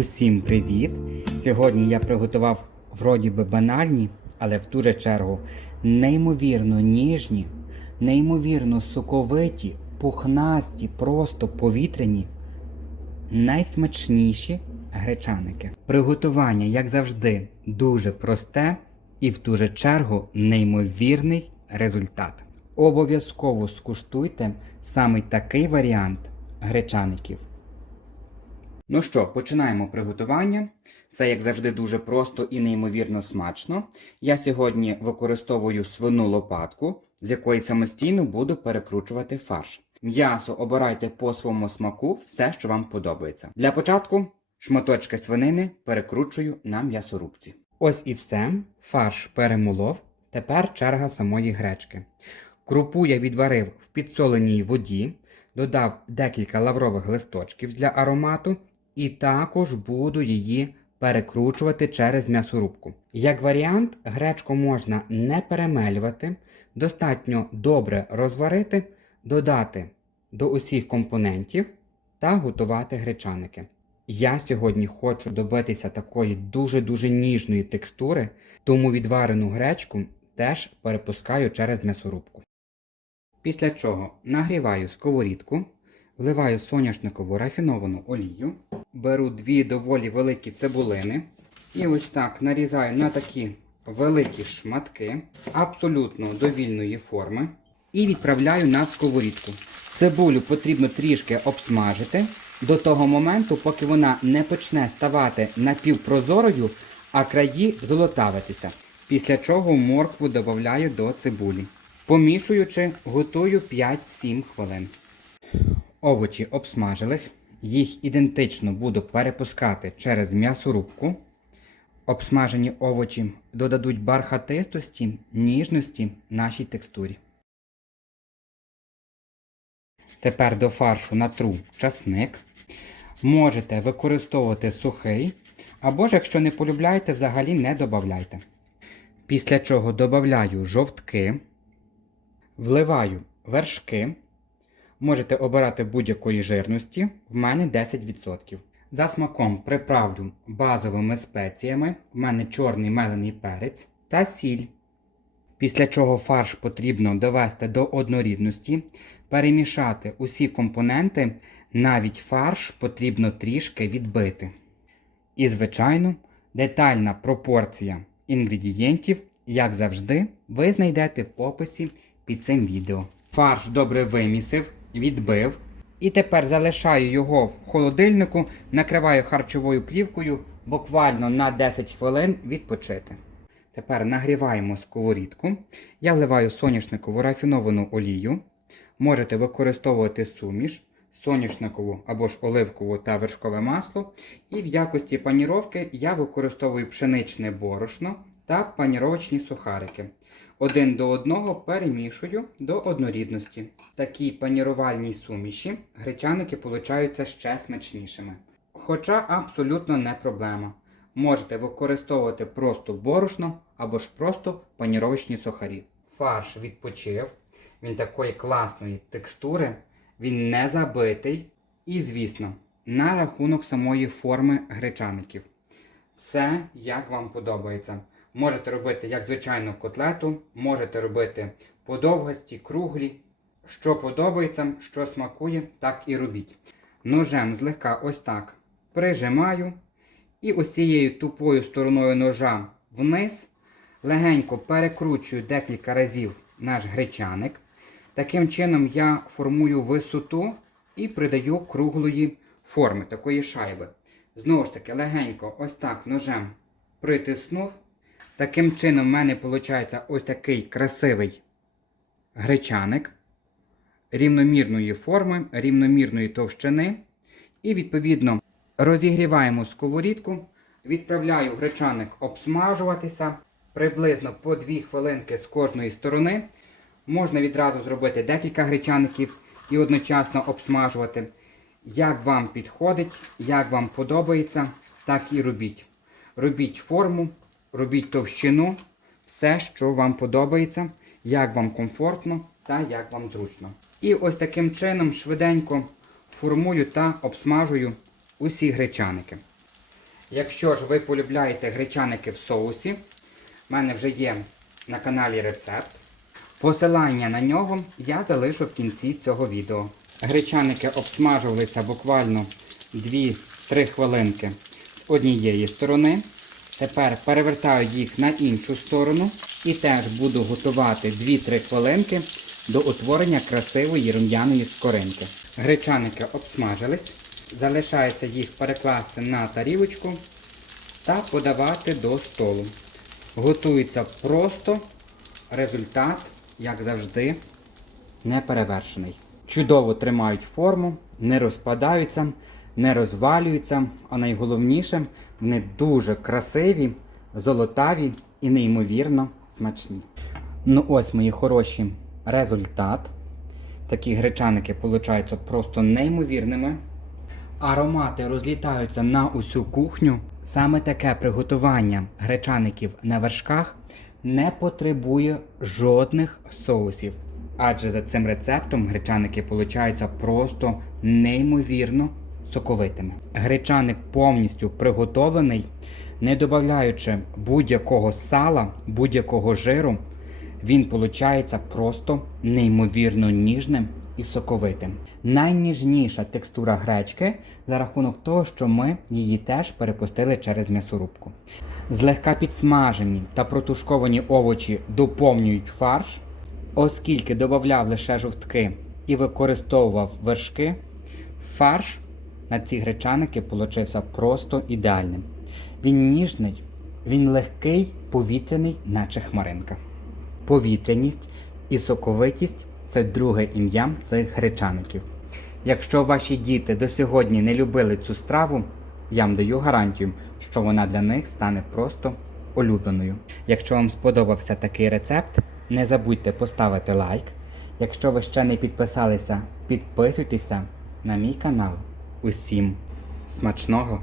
Усім привіт! Сьогодні я приготував вроді би банальні, але в ту же чергу неймовірно ніжні, неймовірно соковиті, пухнасті, просто повітряні, найсмачніші гречаники. Приготування, як завжди, дуже просте і в ту же чергу неймовірний результат. Обов'язково скуштуйте саме такий варіант гречаників. Ну що, починаємо приготування. Все, як завжди, дуже просто і неймовірно смачно. Я сьогодні використовую свину лопатку, з якої самостійно буду перекручувати фарш. М'ясо обирайте по своєму смаку, все, що вам подобається. Для початку шматочки свинини перекручую на м'ясорубці. Ось і все. Фарш перемолов. Тепер черга самої гречки. Крупу я відварив в підсоленій воді, додав декілька лаврових листочків для аромату і також буду її перекручувати через м'ясорубку. Як варіант, гречку можна не перемелювати, достатньо добре розварити, додати до усіх компонентів та готувати гречаники. Я сьогодні хочу добитися такої дуже-дуже ніжної текстури, тому відварену гречку теж перепускаю через м'ясорубку. Після чого нагріваю сковорідку, вливаю соняшникову рафіновану олію, беру дві доволі великі цибулини і ось так нарізаю на такі великі шматки абсолютно довільної форми і відправляю на сковорідку. Цибулю потрібно трішки обсмажити до того моменту, поки вона не почне ставати напівпрозорою, а краї золотавитися. Після чого моркву додаю до цибулі. Помішуючи, готую 5-7 хвилин. Овочі обсмажилих. Їх ідентично буду перепускати через м'ясорубку. Обсмажені овочі додадуть бархатистості, ніжності нашій текстурі. Тепер до фаршу натру часник. Можете використовувати сухий, або ж, якщо не полюбляєте, взагалі не додавайте. Після чого додаю жовтки, вливаю вершки. Можете обирати будь-якої жирності, в мене 10%. За смаком приправлю базовими спеціями, в мене чорний мелений перець та сіль. Після чого фарш потрібно довести до однорідності, перемішати усі компоненти, навіть фарш потрібно трішки відбити. І, звичайно, детальна пропорція інгредієнтів, як завжди, ви знайдете в описі під цим відео. Фарш добре вимісив, відбив. І тепер залишаю його в холодильнику, накриваю харчовою плівкою буквально на 10 хвилин відпочити. Тепер нагріваємо сковорідку. Я вливаю соняшникову рафіновану олію. Можете використовувати суміш, соняшникову або ж оливкову та вершкове масло. І в якості паніровки я використовую пшеничне борошно та паніровочні сухарики. Один до одного перемішую до однорідності. Такій панірувальній суміші гречаники получаються ще смачнішими. Хоча абсолютно не проблема. Можете використовувати просто борошно або ж просто паніровочні сухарі. Фарш відпочив, він такої класної текстури, він не забитий. І, звісно, на рахунок самої форми гречаників. Все як вам подобається. Можете робити як звичайну котлету, можете робити подовгості, круглі. Що подобається, що смакує, так і робіть. Ножем злегка ось так прижимаю. І ось цією тупою стороною ножа вниз. Легенько перекручую декілька разів наш гречаник. Таким чином я формую висоту і придаю круглої форми, такої шайби. Знову ж таки, легенько ось так ножем притиснув. Таким чином, в мене виходить ось такий красивий гречаник рівномірної форми, рівномірної товщини. І, відповідно, розігріваємо сковорідку, відправляю гречаник обсмажуватися приблизно по 2 хвилинки з кожної сторони. Можна відразу зробити декілька гречаників і одночасно обсмажувати. Як вам підходить, як вам подобається, так і робіть. Робіть форму, робіть товщину, все, що вам подобається, як вам комфортно та як вам зручно. І ось таким чином швиденько формую та обсмажую усі гречаники. Якщо ж ви полюбляєте гречаники в соусі, в мене вже є на каналі рецепт. Посилання на нього я залишу в кінці цього відео. Гречаники обсмажувалися буквально 2-3 хвилинки з однієї сторони. Тепер перевертаю їх на іншу сторону і теж буду готувати 2-3 хвилинки до утворення красивої рум'яної скоринки. Гречаники обсмажились. Залишається їх перекласти на тарілочку та подавати до столу. Готується просто, результат, як завжди, неперевершений. Чудово тримають форму, не розпадаються, не розвалюються, а найголовніше, вони дуже красиві, золотаві і неймовірно смачні. Ну ось, мої хороші, результат. Такі гречаники получаються просто неймовірними. Аромати розлітаються на усю кухню. Саме таке приготування гречаників на вершках не потребує жодних соусів. Адже за цим рецептом гречаники получаються просто неймовірно соковитими. Гречаник повністю приготовлений, не додаючи будь-якого сала, будь-якого жиру. Він получається просто неймовірно ніжним і соковитим. Найніжніша текстура гречки за рахунок того, що ми її теж перепустили через м'ясорубку. Злегка підсмажені та протушковані овочі доповнюють фарш, оскільки додавав лише жовтки і використовував вершки, фарш на ці гречаники получився просто ідеальним. Він ніжний, він легкий, повітряний, наче хмаринка. Повітряність і соковитість це друге ім'я цих гречаників. Якщо ваші діти до сьогодні не любили цю страву, я вам даю гарантію, що вона для них стане просто улюбленою. Якщо вам сподобався такий рецепт, не забудьте поставити лайк. Якщо ви ще не підписалися, підписуйтеся на мій канал. Усім смачного!